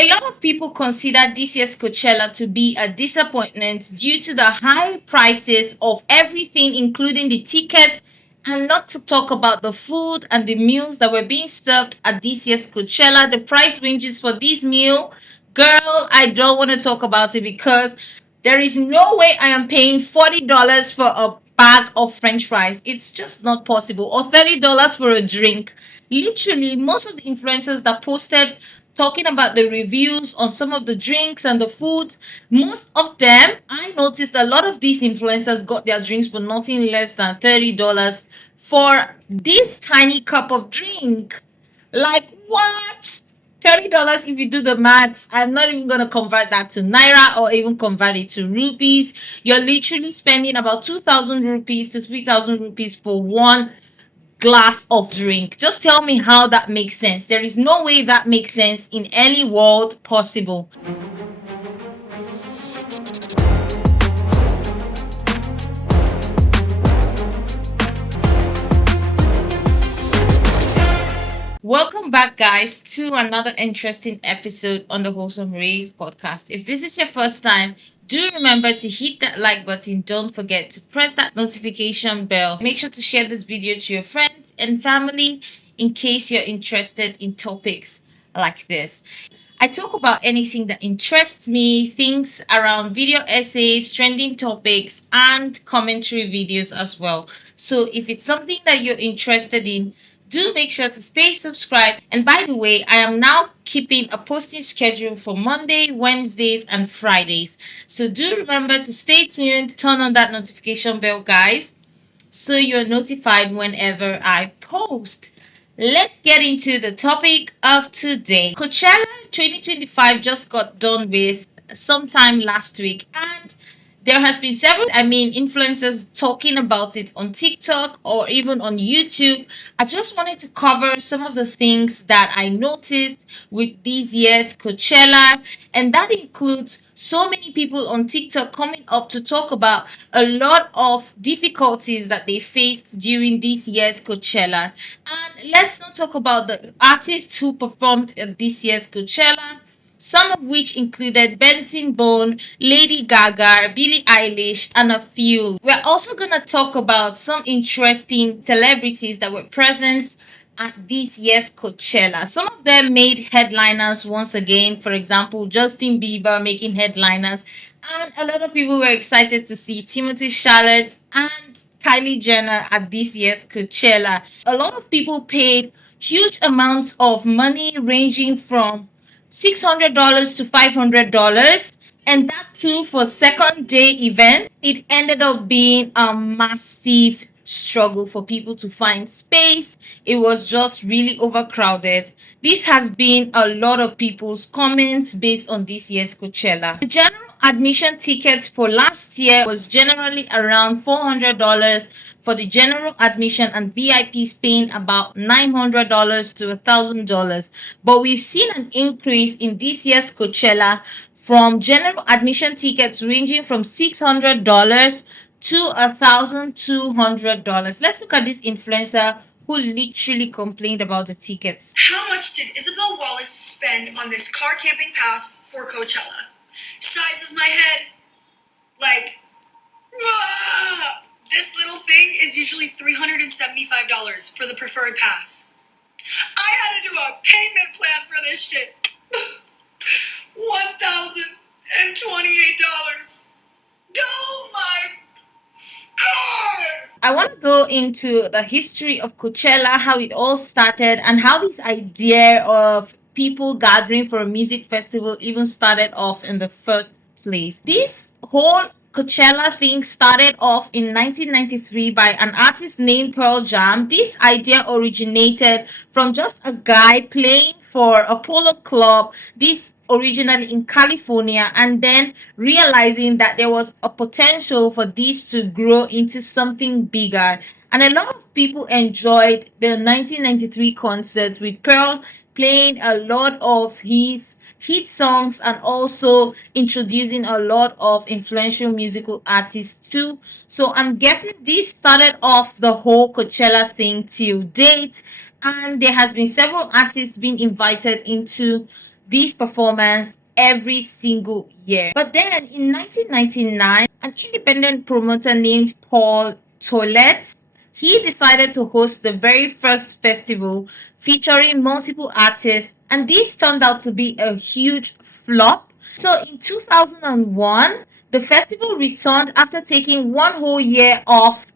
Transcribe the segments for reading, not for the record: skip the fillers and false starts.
A lot of people consider this year's Coachella to be a disappointment due to the high prices of everything, including the tickets, and not to talk about the food and the meals that were being served at this year's Coachella. The price ranges for this meal, girl, I don't want to talk about it because there is no way I am paying $40 for a bag of French fries. It's just not possible. Or $30 for a drink. Literally, most of the influencers that posted talking about the reviews on some of the drinks and the foods, most of them, I noticed a lot of these influencers got their drinks for nothing less than $30 for this tiny cup of drink. Like, what? $30 if you do the maths. I'm not even going to convert that to naira or even convert it to rupees. You're literally spending about 2,000 rupees to 3,000 rupees for one glass of drink. Just tell me how that makes sense. There is no way that makes sense in any world possible. Welcome back, guys, to another interesting episode on the Wholesome Rave podcast. If this is your first time, do remember to hit that like button. Don't forget to press that notification bell. Make sure to share this video to your friends and family in case you're interested in topics like this. I talk about anything that interests me, things around video essays, trending topics, and commentary videos as well. So if it's something that you're interested in, do make sure to stay subscribed. And by the way, I am now keeping a posting schedule for Monday, Wednesdays, and Fridays. So do remember to stay tuned, turn on that notification bell, guys, so you're notified whenever I post. Let's get into the topic of today. Coachella 2025 just got done with sometime last week, and there has been several influencers talking about it on TikTok or even on YouTube. I just wanted to cover some of the things that I noticed with this year's Coachella, and that includes so many people on TikTok coming up to talk about a lot of difficulties that they faced during this year's Coachella. And let's not talk about the artists who performed at this year's Coachella, some of which included Benson Boone, Lady Gaga, Billie Eilish, and a few. We're also going to talk about some interesting celebrities that were present at this year's Coachella. Some of them made headliners once again. For example, Justin Bieber making headliners. And a lot of people were excited to see Timothy Chalamet and Kylie Jenner at this year's Coachella. A lot of people paid huge amounts of money ranging from $600 to $500, and that too for second day event. It ended up being a massive struggle for people to find space. It was just really overcrowded. This has been a lot of people's comments based on this year's Coachella. The general admission tickets for last year was generally around $400 for the general admission, and VIPs paying about $900 to $1,000. But we've seen an increase in this year's Coachella from general admission tickets ranging from $600 to $1,200. Let's look at this influencer who literally complained about the tickets. How much did Isabel Wallace spend on this car camping pass for Coachella? Size of my head, like, this little thing is usually $375 for the preferred pass. I had to do a payment plan for this shit. $1,028. Oh my God! I want to go into the history of Coachella, how it all started, and how this idea of people gathering for a music festival even started off in the first place. This whole Coachella thing started off in 1993 by an artist named Pearl Jam. This idea originated from just a guy playing for a polo club, this originally in California, and then realizing that there was a potential for this to grow into something bigger. And a lot of people enjoyed the 1993 concert with Pearl playing a lot of his hit songs and also introducing a lot of influential musical artists too. So I'm guessing this started off the whole Coachella thing till date, and there has been several artists being invited into these performances every single year. But then in 1999, an independent promoter named Paul Tollett, he decided to host the very first festival featuring multiple artists, and this turned out to be a huge flop. So in 2001, the festival returned after taking one whole year off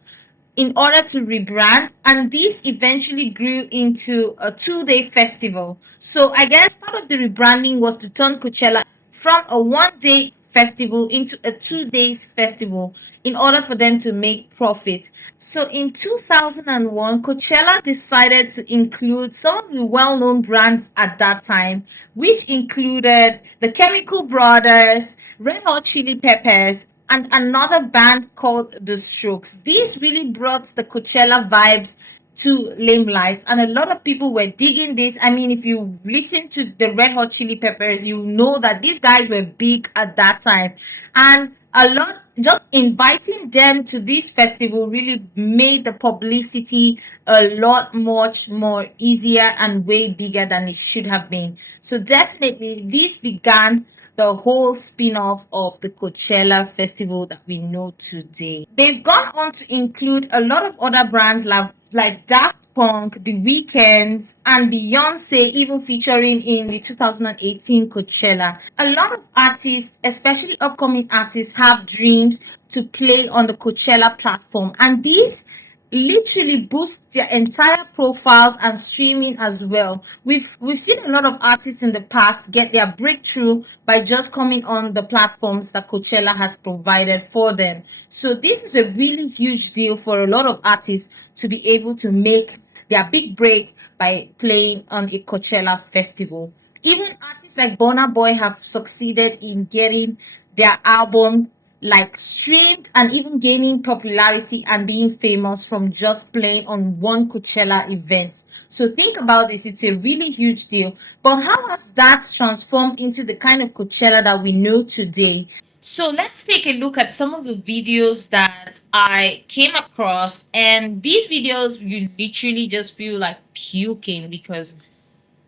in order to rebrand, and this eventually grew into a 2 day festival. So I guess part of the rebranding was to turn Coachella from a 1 day festival into a 2 days festival in order for them to make profit. So in 2001, Coachella decided to include some of the well-known brands at that time, which included the Chemical Brothers, Red Hot Chili Peppers, and another band called The Strokes. These really brought the Coachella vibes to limelight, and a lot of people were digging this. I mean, if you listen to the Red Hot Chili Peppers, you know that these guys were big at that time, and a lot, just inviting them to this festival really made the publicity a lot much more easier and way bigger than it should have been. So definitely this began the whole spin-off of the Coachella festival that we know today. They've gone on to include a lot of other brands like Daft Punk, The Weeknd, and Beyonce, even featuring in the 2018 Coachella. A lot of artists, especially upcoming artists, have dreams to play on the Coachella platform, and these literally boosts their entire profiles and streaming as well. We've seen a lot of artists in the past get their breakthrough by just coming on the platforms that Coachella has provided for them. So this is a really huge deal for a lot of artists to be able to make their big break by playing on a Coachella festival. Even artists like Burna Boy have succeeded in getting their album like streamed and even gaining popularity and being famous from just playing on one Coachella event. So think about this, it's a really huge deal. But how has that transformed into the kind of Coachella that we know today? So let's take a look at some of the videos that I came across, and these videos you literally just feel like puking because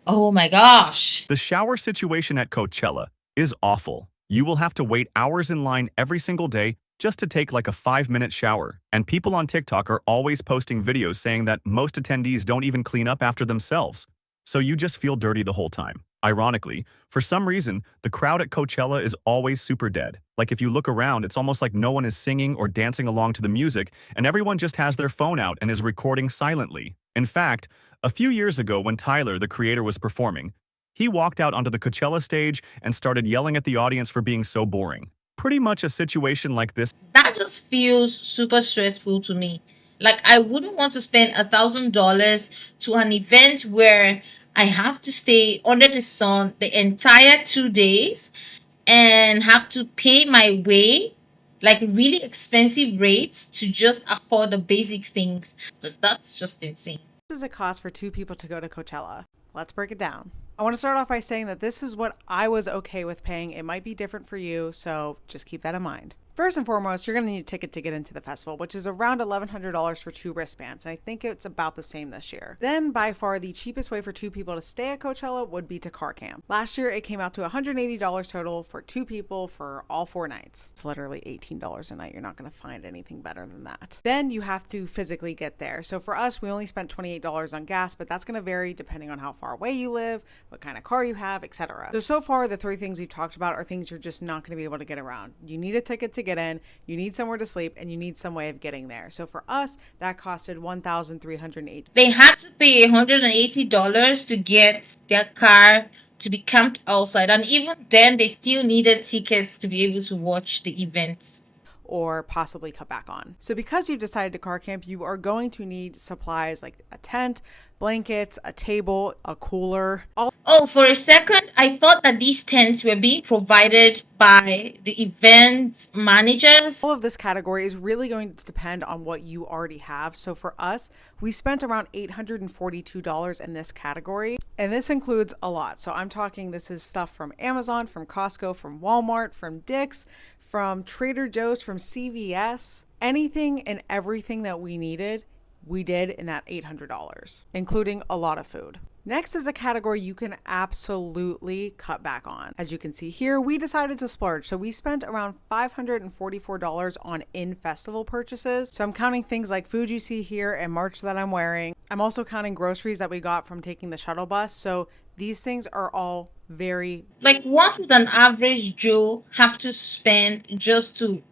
oh my gosh. The shower situation at Coachella is awful. You will have to wait hours in line every single day just to take like a 5-minute shower. And people on TikTok are always posting videos saying that most attendees don't even clean up after themselves. So you just feel dirty the whole time. Ironically, for some reason, the crowd at Coachella is always super dead. Like if you look around, it's almost like no one is singing or dancing along to the music, and everyone just has their phone out and is recording silently. In fact, a few years ago when Tyler, the creator, was performing, he walked out onto the Coachella stage and started yelling at the audience for being so boring. Pretty much a situation like this. That just feels super stressful to me. Like I wouldn't want to spend $1,000 to an event where I have to stay under the sun the entire 2 days and have to pay my way, like really expensive rates to just afford the basic things. But that's just insane. What does it cost for two people to go to Coachella? Let's break it down. I want to start off by saying that this is what I was okay with paying. It might be different for you, so just keep that in mind. First and foremost, you're going to need a ticket to get into the festival, which is around $1,100 for 2 wristbands, and I think it's about the same this year. Then, by far, the cheapest way for 2 people to stay at Coachella would be to car camp. Last year, it came out to $180 total for 2 people for all 4 nights. It's literally $18 a night. You're not going to find anything better than that. Then you have to physically get there. So for us, we only spent $28 on gas, but that's going to vary depending on how far away you live, what kind of car you have, etc. So far, the 3 things we've talked about are things you're just not going to be able to get around. You need a ticket to get in, you need somewhere to sleep, and you need some way of getting there. So for us, that costed $1,380. They had to pay $180 to get their car to be camped outside, and even then they still needed tickets to be able to watch the events or possibly cut back on. So because you've decided to car camp, you are going to need supplies like a tent, blankets, a table, a cooler. Oh, for a second, I thought that these tents were being provided by the event managers. All of this category is really going to depend on what you already have. So for us, we spent around $842 in this category, and this includes a lot. So I'm talking, this is stuff from Amazon, from Costco, from Walmart, from Dick's, from Trader Joe's, from CVS. Anything and everything that we needed, we did in that $800, including a lot of food. Next is a category you can absolutely cut back on. As you can see here, we decided to splurge. So we spent around $544 on in-festival purchases. So I'm counting things like food you see here and merch that I'm wearing. I'm also counting groceries that we got from taking the shuttle bus. So these things are all very... Like, what would an average Joe have to spend just to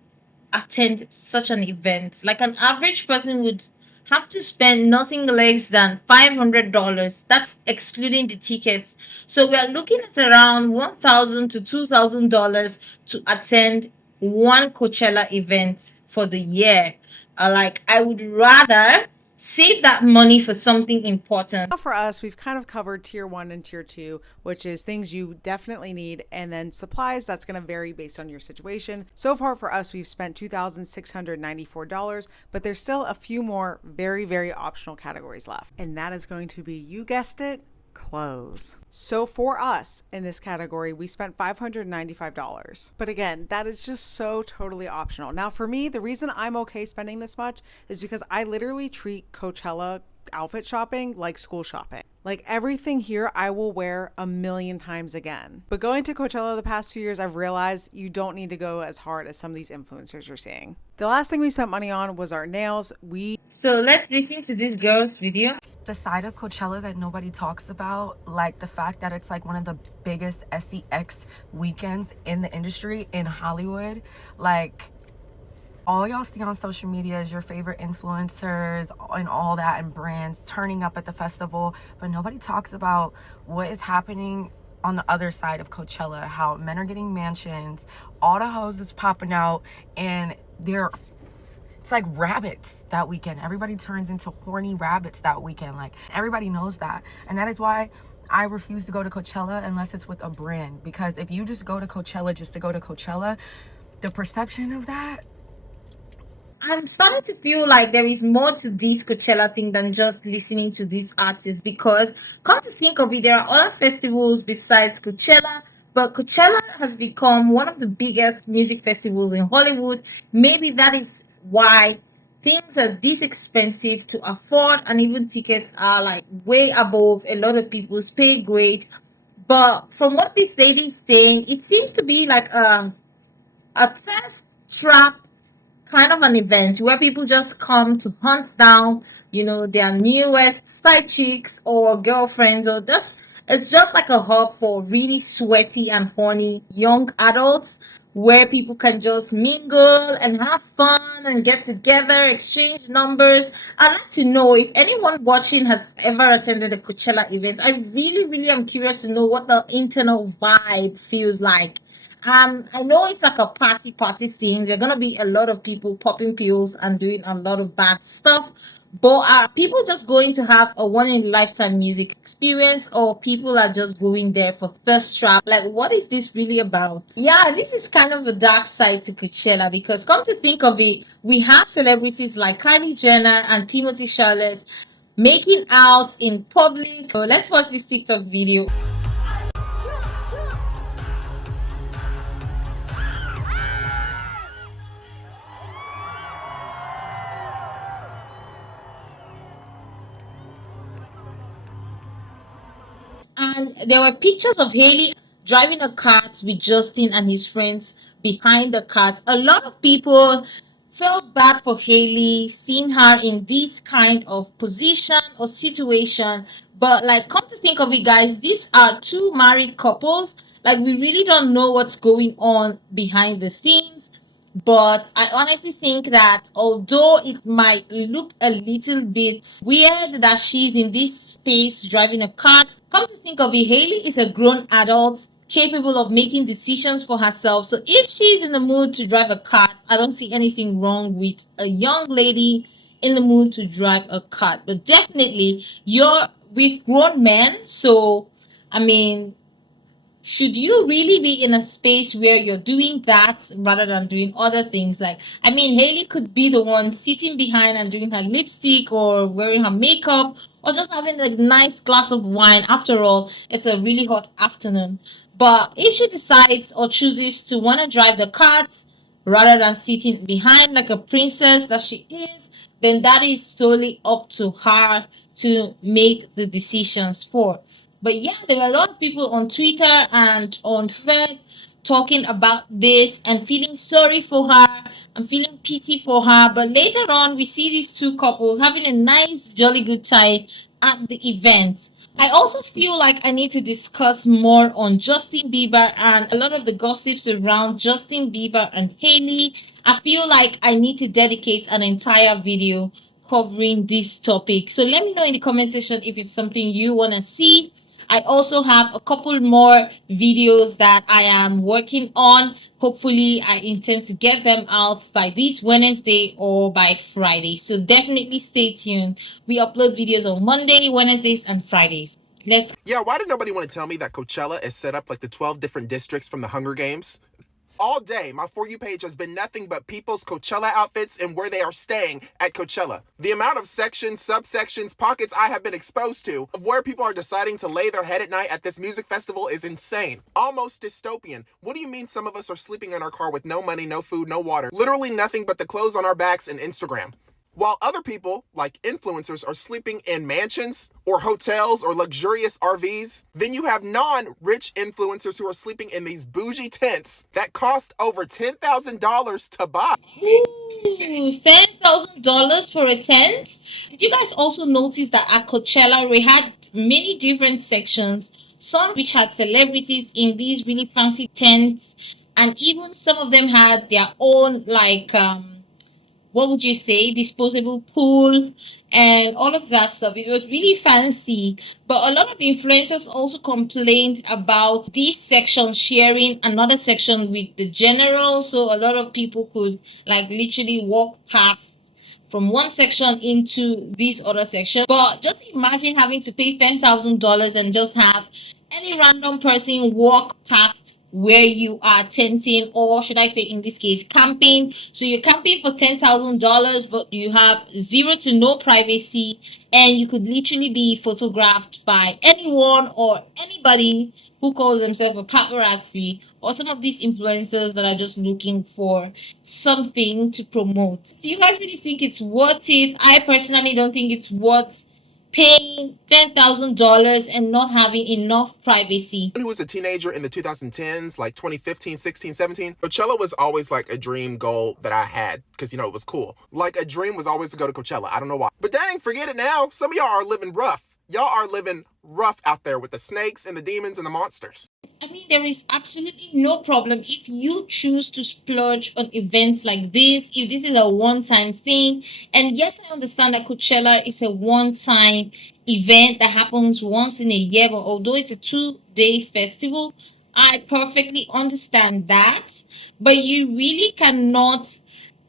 attend such an event? Like, an average person would have to spend nothing less than $500. That's excluding the tickets. So we are looking at around $1,000 to $2,000 to attend one Coachella event for the year. Like, I would rather save that money for something important. Now for us, we've kind of covered tier 1 and tier 2, which is things you definitely need, and then supplies that's going to vary based on your situation. So far for us, we've spent $2,694, but there's still a few more very optional categories left. And that is going to be, you guessed it, clothes. So for us in this category, we spent $595. But again, that is just so totally optional. Now for me, the reason I'm okay spending this much is because I literally treat Coachella outfit shopping like school shopping. Like, everything here I will wear a million times again. But going to Coachella the past few years, I've realized you don't need to go as hard as some of these influencers you're seeing. The last thing we spent money on was our nails. So let's listen to this girl's video. The side of Coachella that nobody talks about, like the fact that it's like one of the biggest SEX weekends in the industry in Hollywood. Like, all y'all see on social media is your favorite influencers and all that and brands turning up at the festival, but nobody talks about what is happening on the other side of Coachella, how men are getting mansions, all the hoes is popping out, and it's like rabbits that weekend. Everybody turns into horny rabbits that weekend. Like, everybody knows that. And that is why I refuse to go to Coachella unless it's with a brand. Because if you just go to Coachella just to go to Coachella, the perception of that, I'm starting to feel like there is more to this Coachella thing than just listening to these artists, because come to think of it, there are other festivals besides Coachella, but Coachella has become one of the biggest music festivals in Hollywood. Maybe that is why things are this expensive to afford, and even tickets are like way above a lot of people's pay grade. But from what this lady is saying, it seems to be like a thirst trap kind of an event where people just come to hunt down, their newest side chicks or girlfriends, or just it's just like a hub for really sweaty and horny young adults where people can just mingle and have fun and get together, exchange numbers. I'd like to know if anyone watching has ever attended a Coachella event. I really am curious to know what the internal vibe feels like. I know it's like a party scene. There are gonna be a lot of people popping pills and doing a lot of bad stuff. But are people just going to have a one in a lifetime music experience, or people are just going there for thirst trap? Like, what is this really about? Yeah, this is kind of a dark side to Coachella, because come to think of it, we have celebrities like Kylie Jenner and Timothy Charlotte making out in public. So let's watch this TikTok video. And there were pictures of Haley driving a cart with Justin and his friends behind the cart. A lot of people felt bad for Haley, seeing her in this kind of position or situation. But like, come to think of it, guys, these are two married couples. Like, we really don't know what's going on behind the scenes. But I honestly think that although it might look a little bit weird that she's in this space driving a cart, come to think of it, Haley is a grown adult capable of making decisions for herself. So if she's in the mood to drive a cart, I don't see anything wrong with a young lady in the mood to drive a cart. But definitely, you're with grown men. So, I mean, should you really be in a space where you're doing that rather than doing other things? Like, I mean, Haley could be the one sitting behind and doing her lipstick or wearing her makeup or just having a nice glass of wine. After all, it's a really hot afternoon. But if she decides or chooses to want to drive the cart rather than sitting behind like a princess that she is, then that is solely up to her. to make the decisions for. But yeah, there were a lot of people on Twitter and on Thread talking about this and feeling sorry for her and feeling pity for her. But later on, we see these two couples having a nice, jolly good time at the event. I also feel like I need to discuss more on Justin Bieber and a lot of the gossips around Justin Bieber and Hailey. I feel like I need to dedicate an entire video covering this topic. So let me know in the comment section if it's something you want to see. I also have a couple more videos that I am working on. Hopefully, I intend to get them out by this Wednesday or by Friday. So definitely stay tuned. We upload videos on Monday, Wednesdays, and Fridays. Yeah, why did nobody want to tell me that Coachella is set up like the 12 different districts from the Hunger Games? All day, my For You page has been nothing but people's Coachella outfits and where they are staying at Coachella. The amount of sections, subsections, pockets I have been exposed to of where people are deciding to lay their head at night at this music festival is insane. Almost dystopian. What do you mean some of us are sleeping in our car with no money, no food, no water? Literally nothing but the clothes on our backs and Instagram. While other people, like influencers, are sleeping in mansions or hotels or luxurious RVs, then you have non-rich influencers who are sleeping in these bougie tents that cost over $10,000 to buy. Ooh, $10,000 for a tent? Did you guys also notice that at Coachella we had many different sections, some which had celebrities in these really fancy tents, and even some of them had their own what would you say, disposable pool and all of that stuff. It was really fancy. But a lot of influencers also complained about this section sharing another section with the general. So a lot of people could like literally walk past from one section into this other section. But just imagine having to pay $10,000 and just have any random person walk past where you are tenting, or should I say in this case camping. So you're camping for $10,000, but you have zero to no privacy, and you could literally be photographed by anyone or anybody who calls themselves a paparazzi, or some of these influencers that are just looking for something to promote. Do you guys really think it's worth it? I personally don't think it's worth paying $10,000 and not having enough privacy. Who was a teenager in the 2010s, like 2015, 16, 17, Coachella was always like a dream goal that I had because, you know, it was cool. Like a dream was always to go to Coachella. I don't know why. But dang, forget it now. Some of y'all are living rough. Y'all are living rough out there with the snakes and the demons and the monsters. I mean, there is absolutely no problem if you choose to splurge on events like this, if this is a one-time thing. And yes, I understand that Coachella is a one-time event that happens once in a year, but although it's a 2-day festival, I perfectly understand that. But you really cannot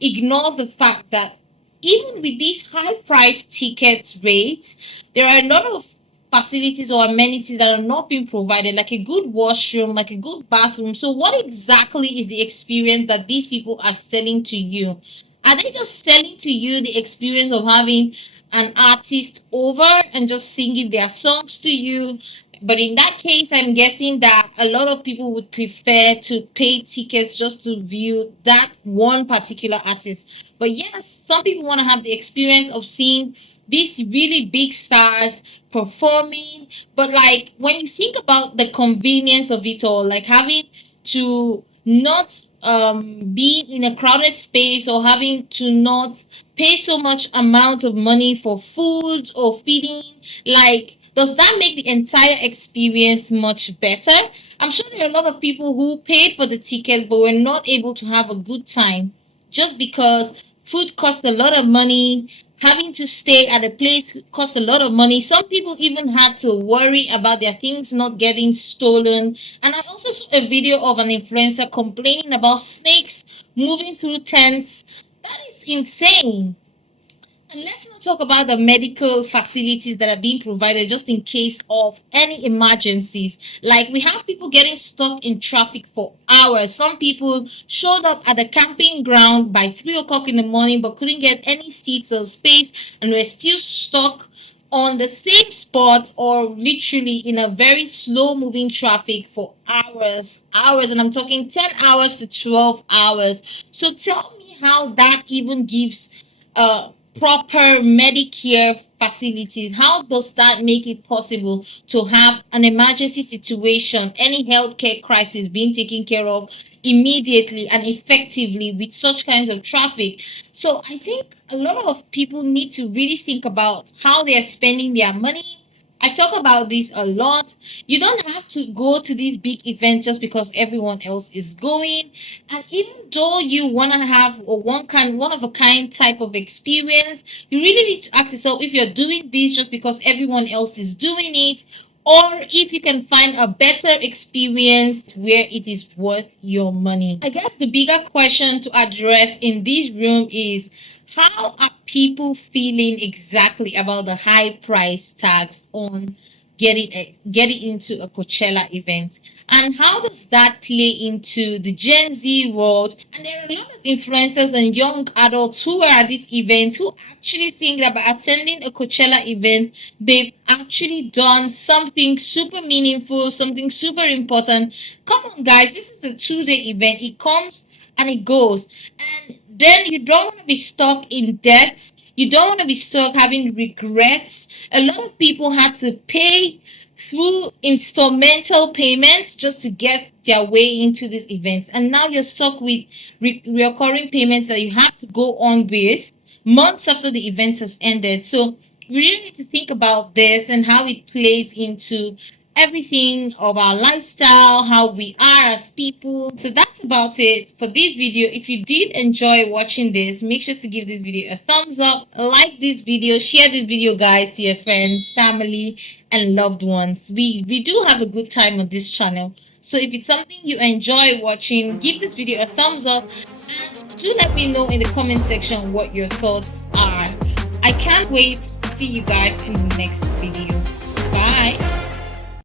ignore the fact that even with these high price tickets rates, there are a lot of facilities or amenities that are not being provided, like a good washroom, like a good bathroom. So what exactly is the experience that these people are selling to you? Are they just selling to you the experience of having an artist over and just singing their songs to you? But in that case, I'm guessing that a lot of people would prefer to pay tickets just to view that one particular artist. But yes, some people want to have the experience of seeing these really big stars performing. But like when you think about the convenience of it all, like having to not be in a crowded space, or having to not pay so much amount of money for food or feeding, like does that make the entire experience much better? I'm sure there are a lot of people who paid for the tickets but were not able to have a good time just because food cost a lot of money, having to stay at a place cost a lot of money. Some people even had to worry about their things not getting stolen. And I also saw a video of an influencer complaining about snakes moving through tents. That is insane. And let's not talk about the medical facilities that are being provided just in case of any emergencies. Like we have people getting stuck in traffic for hours. Some people showed up at the camping ground by 3 o'clock in the morning but couldn't get any seats or space and were still stuck on the same spot, or literally in a very slow moving traffic for hours, and I'm talking 10 hours to 12 hours. So tell me how that even gives proper Medicare facilities? How does that make it possible to have an emergency situation, any healthcare crisis being taken care of immediately and effectively with such kinds of traffic? So I think a lot of people need to really think about how they are spending their money. I talk about this a lot. You don't have to go to these big events just because everyone else is going. And even though you want to have a one of a kind type of experience, you really need to ask yourself if you're doing this just because everyone else is doing it, or if you can find a better experience where it is worth your money. I guess the bigger question to address in this room is, how are people feeling exactly about the high price tags on getting into a Coachella event? And how does that play into the Gen Z world? And there are a lot of influencers and young adults who are at this event who actually think that by attending a Coachella event, they've actually done something super meaningful, something super important. Come on, guys, this is a 2-day event. It comes and it goes. And then you don't want to be stuck in debt. You don't want to be stuck having regrets. A lot of people had to pay through instrumental payments just to get their way into these events. And now you're stuck with recurring payments that you have to go on with months after the event has ended. So we really need to think about this and how it plays into everything of our lifestyle, how we are as people. So that's about it for this video. If you did enjoy watching this, make sure to give this video a thumbs up, like this video, share this video, guys, to your friends, family, and loved ones. We do have a good time on this channel. So if it's something you enjoy watching, give this video a thumbs up, and do let me know in the comment section what your thoughts are. I can't wait to see you guys in the next video. Bye.